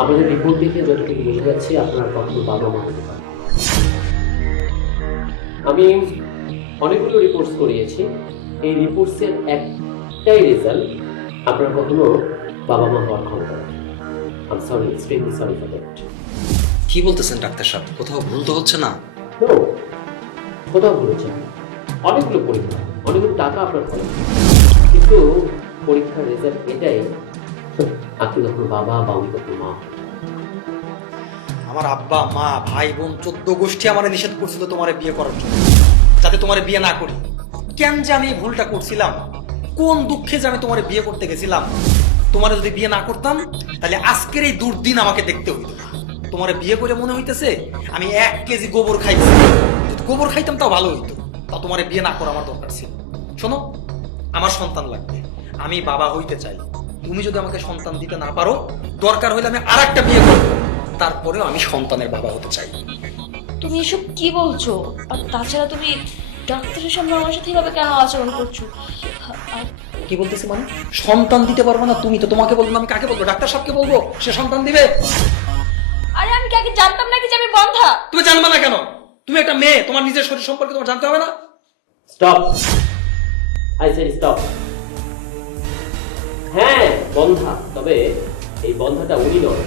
আমাদের রিপোর্ট দেখে যতটুকু বোঝা যাচ্ছে আপনার কখনো বাবা মা হতে পারে। আমি অনেকগুলো রিপোর্টস করিয়েছি। এই রিপোর্টসের একটাই রেজাল্ট আপনার কখনো বাবা মা হওয়ার ক্ষমতা I'm sorry extremely sorry for that কি বলতেছেন ডাক্তার সাহেব? কোথাও ভুল তো হচ্ছে না? নো কোথাও বলেছেন অনেকগুলো পরীক্ষা অনেকগুলো টাকা আপনার খরচ কিন্তু পরীক্ষার রেজাল্ট এটাই কখনো বাবা বা আমি কখনো মা। আমার আব্বা, মা, ভাই, বোন, চোদ্দ গোষ্ঠী আমার নিষেধ করছিল তোমার বিয়ে করার জন্য, যাতে তোমার বিয়ে না করি। কেন যে আমি ভুলটা করছিলাম? কোন দুঃখে যে আমি তোমার বিয়ে করতে গেছিলাম? তোমার যদি বিয়ে না করতাম, তাহলে আজকের এই দুর্দিন আমাকে দেখতে হইতো তোমার বিয়ে করে মনে হইতেছে, আমি এক কেজি গোবর খাইছি। যদি গোবর খাইতাম, তাও ভালো হইতো। তা তোমার বিয়ে না করা আমার দরকার ছিল। শোনো, আমার সন্তান লাগবে। আমি বাবা হইতে চাই। তুমি যদি আমাকে সন্তান দিতে না পারো দরকার হইলে আমি আর একটা বিয়ে করব। তারপরেও আমি সন্তানের বাবা হতে চাই। তুমি এসব কি বলছো? আর তাছাড়া তুমি ডাক্তারের সামনে আমার সাথে এভাবে কেন আচরণ করছ? আর কি বলতেছি মানে? সন্তান দিতে পারব না তুমি তো তোমাকে বলব আমি কাকে বলব? ডাক্তার সাহেবকে বলব? সে সন্তান দিবে? আরে আমি কি আগে জানতাম নাকি যে আমি বন্ধা? তুমি জানবে না কেন? তুমি একটা মেয়ে তোমার নিজের শরীর সম্পর্কে তোমার জানতে হবে না? স্টপ আই সে স্টপ হ্যাঁ বন্ধা। তবে এই বন্ধাটা উনি নয়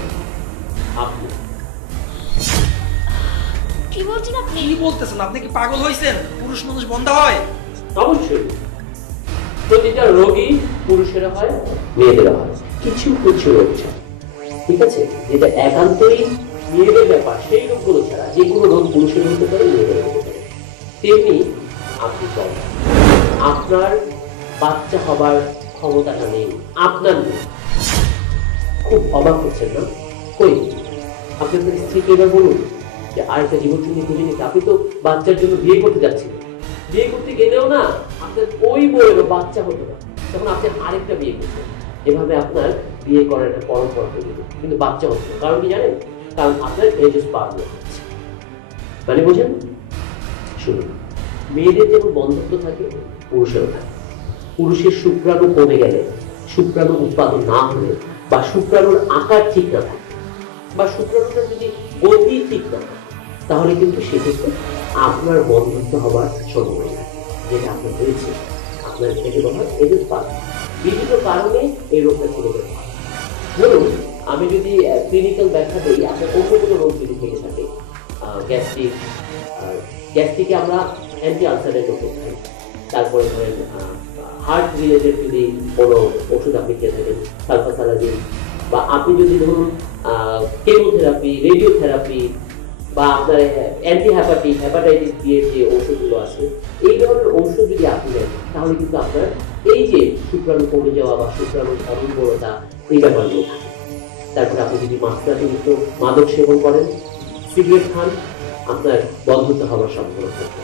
আপনি। কি বলছেন আপনি? কি বলতেছেন? আপনি কি পাগল হয়েছেন পুরুষ মানুষ বন্ধ হয়? অবশ্যই। প্রতিটা রোগী পুরুষেরা হয় মেয়েদেরা হয়। কিছু কিছু রোগ ঠিক আছে? যেটা একান্তই মেয়েদের ব্যাপার সেই রোগগুলো ছাড়া যেগুলো রোগ পুরুষের হতে পারে মেয়েদের হতে পারে। তেমনি আপনি আপনার বাচ্চা হবার ক্ষমতাটা নেই আপনার খুব অবাক হচ্ছেন না? কই? আপনি আপনার স্ত্রীকে এবার বলুন যে আরেকটা জীবন সঙ্গী খুঁজে নিতে। আপনি তো বাচ্চার জন্য বিয়ে করতে যাচ্ছিলেন বিয়ে করতে গেলেও না আপনার ওই বইয়েরও বাচ্চা হতো না তখন আপনি আরেকটা বিয়ে করতেন এভাবে আপনার বিয়ে করার একটা পরম্পরা তৈরি কিন্তু বাচ্চা হতো কারণ কি জানেন? কারণ আপনার এজেস পার হচ্ছে মানে বোঝেন? শুনুন। মেয়েদের যেমন বন্ধুত্ব থাকে, পুরুষেরও থাকে। পুরুষের শুক্রাণু কমে গেলে শুক্রাণু উৎপাদন না হলে বা শুক্রাণুর আকার ঠিক না থাকে বা শুক্রাণুটা যদি গতি ঠিক না থাকে, তাহলে কিন্তু সেক্ষেত্রে আপনার বন্ধুত্ব হবার সম্ভাবনা যেটা আপনার হয়েছে, আপনার এটাকে বলা এডেস পার বিভিন্ন কারণে এই রোগটা চলে যেতে ধরুন, আমি যদি ক্লিনিক্যাল ব্যাখ্যা দিই, আপনার অন্য কোনো রোগ যদি থেকে থাকে গ্যাস্ট্রিক গ্যাস্ট্রিকে আমরা অ্যান্টি আলসারের খাই তারপরে ধরেন হার্ট রিলেটেড যদি কোনো ওষুধ আপনি খেয়ে থাকেন, সালফাসালাজিন। বা আপনি যদি ধরুন কেমোথেরাপি রেডিওথেরাপি বা আপনার অ্যান্টি হ্যাপাটিক হ্যাপাটাইটিস বি এর যে ওষুধগুলো আছে, এই ধরনের ওষুধ যদি আপনি নেন, তাহলে কিন্তু আপনার এই যে শুক্রাণু কমে যাওয়া বা শুক্রাণু অনবরতা এই ব্যাপারগুলো থাকে। তারপর আপনি যদি মাত্রাতিরিক্ত মাদক সেবন করেন, সিগারেট খান, আপনার বন্ধুত্ব হওয়ার সম্ভাবনা থাকে।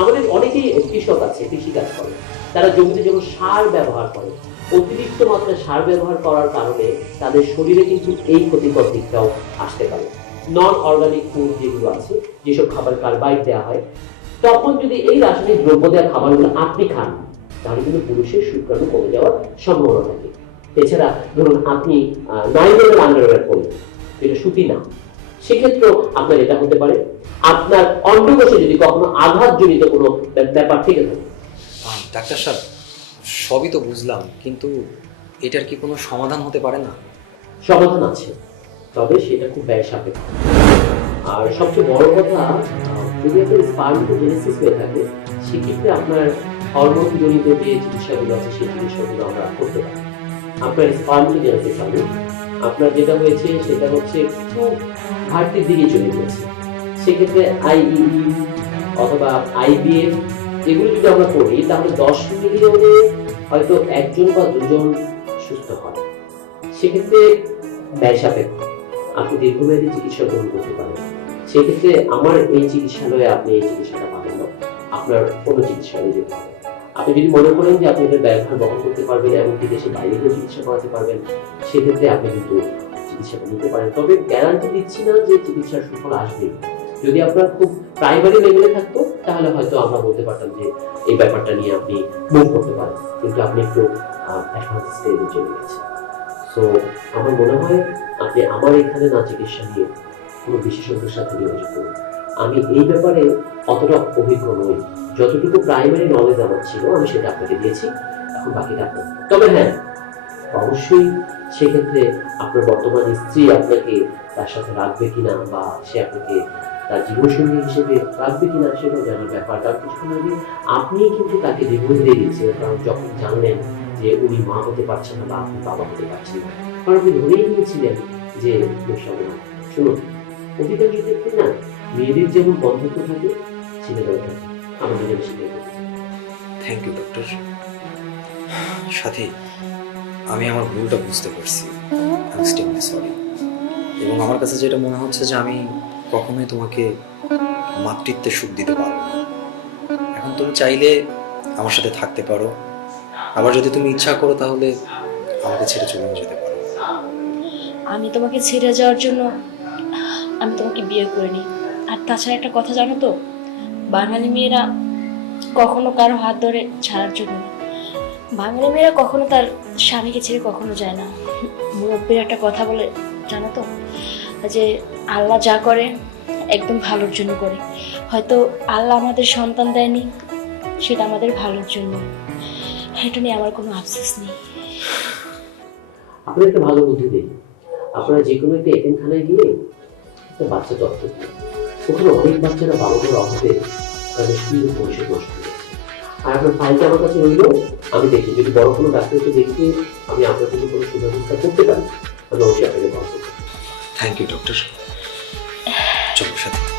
আমাদের অনেকেই কৃষক আছে কৃষিকাজ করে। তারা জমিতে যখন সার ব্যবহার করে, অতিরিক্ত মাত্রায় সার ব্যবহার করার কারণে তাদের শরীরে কিন্তু এই ক্ষতিকর দিকটাও আসতে পারে। নন অর্গানিক ফুড যেগুলো আছে, যেসব খাবার কার্বাইড দেওয়া হয়, তখন যদি এই রাসায়নিক দ্রব্য দেওয়া খাবারগুলো আপনি খান, তাহলে কিন্তু পুরুষের শুক্রাণু কমে যাওয়ার সম্ভাবনা থাকে। এছাড়া ধরুন আপনি নাইলনের আন্ডারওয়্যার পরেন যেটা সুতি না, সেক্ষেত্রেও আপনার এটা হতে পারে। আপনার অন্ডকোষে যদি কখনো আঘাতজনিত কোনো ব্যাপার থেকে থাকে ডাক্তার সাহেব, সবই তো বুঝলাম, কিন্তু এটার কি কোনো সমাধান হতে পারে না? সমাধান আছে, তবে সেটা খুব ব্যয় সাপেক্ষ। আর সবচেয়ে বড় কথা যদি আপনার স্পার্মিটোজেনেসিস হয়ে থাকে, সেক্ষেত্রে আপনার হরমোন জনিত যে চিকিৎসাগুলো আছে, সেই চিকিৎসাগুলো আমরা করতে পারি। আপনার স্পার্মিটোজেনেসিস হবে আপনার যেটা হয়েছে, সেটা হচ্ছে একটু ঘাটতির দিকে চলে গেছে সেক্ষেত্রে আইইই অথবা আইবিএফ এগুলো যদি আমরা করি তাহলে দশ মিলিয়নে হয়তো একজন বা দুজন সুস্থ হয় সেক্ষেত্রে ব্যয় সাপেক্ষ। আপনি দীর্ঘমেয়াদী চিকিৎসা গ্রহণ করতে পারেন। সেক্ষেত্রে আমার এই চিকিৎসালয়ে আপনি এই চিকিৎসাটা পাবেন না। আপনার অন্য চিকিৎসালয়ে যেতে হবে। আপনি যদি মনে করেন যে আপনি এটার ব্যবহার বহন করতে পারবেন এমনকি দেশের বাইরে গিয়ে চিকিৎসা করাতে পারবেন, সেক্ষেত্রে আপনি কিন্তু চিকিৎসাটা নিতে পারেন। তবে গ্যারান্টি দিচ্ছি না যে চিকিৎসার সুফল আসবে যদি আপনার খুব প্রাইমারি লেভেলে থাকতো তাহলে হয়তো আমরা বলতে পারতাম যে এই ব্যাপারটা নিয়ে আপনি মুভ করতে পারেন। কিন্তু আপনি একটু অ্যাডভান্স স্টেজে চলে গেছেন। সো আমার মনে হয় আপনি আমার এখানে না চিকিৎসা নিয়ে কোনো বিশেষজ্ঞের সাথে যোগাযোগ করুন। আমি এই ব্যাপারে অতটা অভিজ্ঞ নই। যতটুকু প্রাইমারি নলেজ আমার ছিল, আমি সেটা আপনাকে দিয়েছি। এখন বাকিটা আপনার। তবে হ্যাঁ অবশ্যই সেক্ষেত্রে আপনার বর্তমান স্ত্রী আপনাকে তার সাথে রাখবে কিনা বা সে আপনাকে তার জীবনসঙ্গী হিসেবে রাখবে কিনা সেটাও জানার ব্যাপার কারণ কিছুক্ষণ আগে আপনি কিন্তু তাকে ডিভোর্স দিয়ে দিচ্ছিলেন কারণ যখন জানলেন যে উনি মা হতে পারছেন না বা আপনি বাবা হতে পারছেন না, কারণ আপনি ধরেই নিয়েছিলেন যে দুঃসংবাদ শুনুন অধিকাংশ ক্ষেত্রে না, মেয়েদের যেমন বন্ধুত্ব থাকে ছেলেদের থাকে আমাদের সেটাই থ্যাংক ইউ ডক্টর সাথে, আমি আমার ভুলটা বুঝতে পারছি। এবং আমার কাছে যেটা মনে হচ্ছে যে আমি কখনোই তোমাকে মাতৃত্বের সুখ দিতে পারব না। এখন তুমি চাইলে আমার সাথে থাকতে পারো। আবার যদি তুমি ইচ্ছা করো তাহলে আমাকে ছেড়ে চলে যেতে পারো। আমি তোমাকে ছেড়ে যাওয়ার জন্য আমি তোমাকে বিয়ে করে করিনি। আর তাছাড়া একটা কথা জানো তো? বাঙালি মেয়েরা কখনো কারও হাত ধরে ছাড়ার জন্য বাঙালি মেয়েরা কখনো তার স্বামীকে ছেড়ে কখনো যায় না। মুরব্বীর একটা কথা বলে, জানো তো? যে আল্লাহ যা করে একদম ভালোর জন্য করে। হয়তো আল্লাহ আমাদের সন্তান দেয়নি সেটা আমাদের ভালোর জন্য। এটা নিয়ে আমার কোনো আফসোস নেই। আপনার একটা ভালো বুদ্ধি দিই আপনারা যে কোনো একটা এতিমখানায় গিয়ে একটা বাচ্চা দত্তক দিন। ওখানে অনেক বাচ্চারা বাবা মার অভাবে তাদের সুন্দর পরিষেবা নষ্ট। আর আপনার ফাইলটা আমার কাছে রইল আমি দেখি। যদি বড় কোনো ডাক্তারকে দেখিয়ে আমি আপনার জন্য কোনো সুব্যবস্থা করতে পারি আমি অবশ্যই আপনাকে বলব। থ্যাংক ইউ ডক্টর চলো সাথে